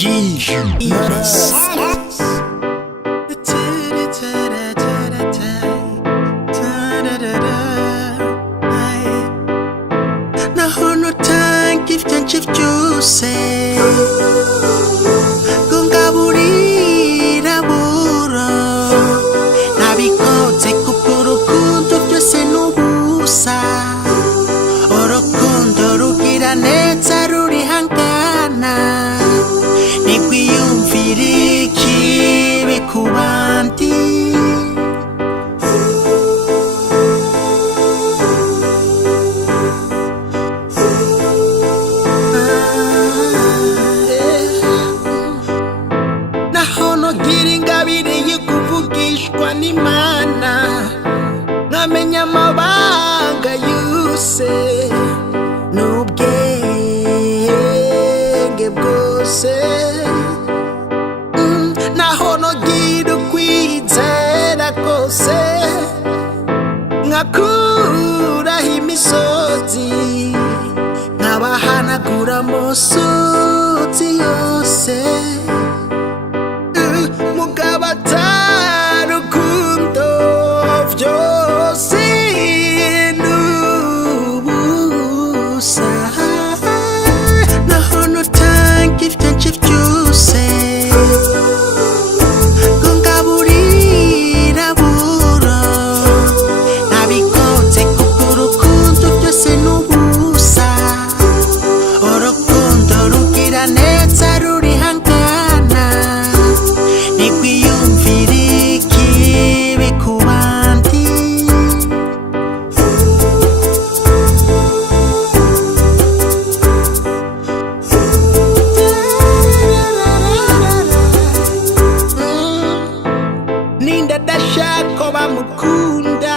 Yes. Nahono tanki vyanjye byose ngo ngaburira buro nabikoze kubw'urukundo byose n'ubusa urukundo rugira neza rurihangana ntikwiyumvira ikibi ku bandi gira ingabire yo kuvugishwa n'Imana nkamenya amabanga yose n'ubwenge bwose naho nogira ukwizera kose nkakuraho imisozi nkabahanagura amosozi yose mugabo atarukundo vyose n'ubusa naho notanga ivyanje vyose ngo ngaburira buro nabikoze kubw'urukundo byose n'ubusa urukundo rugira neza rurihangana ntikwiyumvira ikibi ku bandi ninda adashaka bamukunda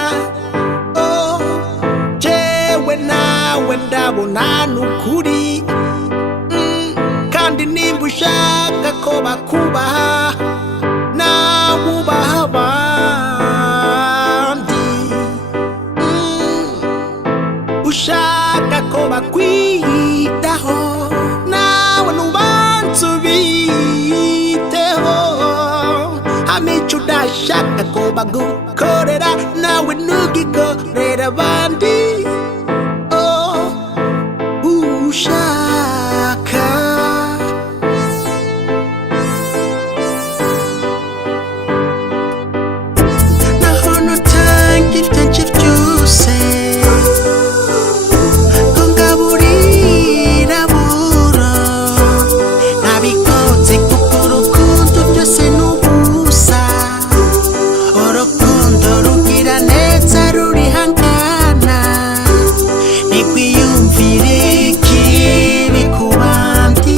jewe nawe ndabona n'ukuri kandi nimba ushaka ko bakubaha nawe ubaha abandi ushaka ko bakwitaho nawe nubanza ubiteho amico udashaka ko bagukorera nawe nugikorera abandi ushaka naho notanga ivyanje vyose ngo ngaburira buro nabikoze kubw'urukundo byose n'ubusa urukundo rugira neza rurihangana ntikwiyumvira ikibi ku bandi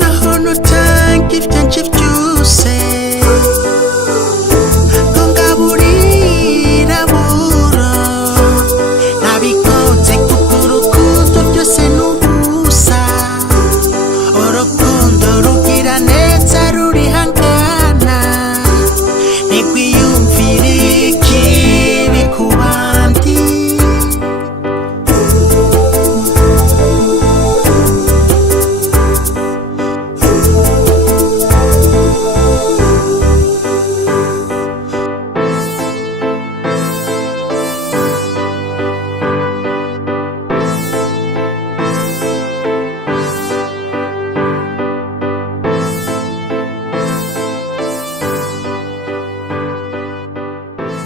naho notanga ivyanje byose ngo ngaburira buro nabikoze kubw'urukundo byose n'ubusa urukundo rugira neza rurihangana ntikwiyumvira ikibi ku bandi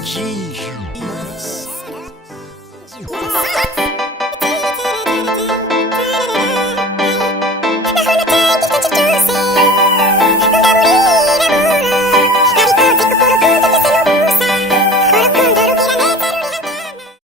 Jesus.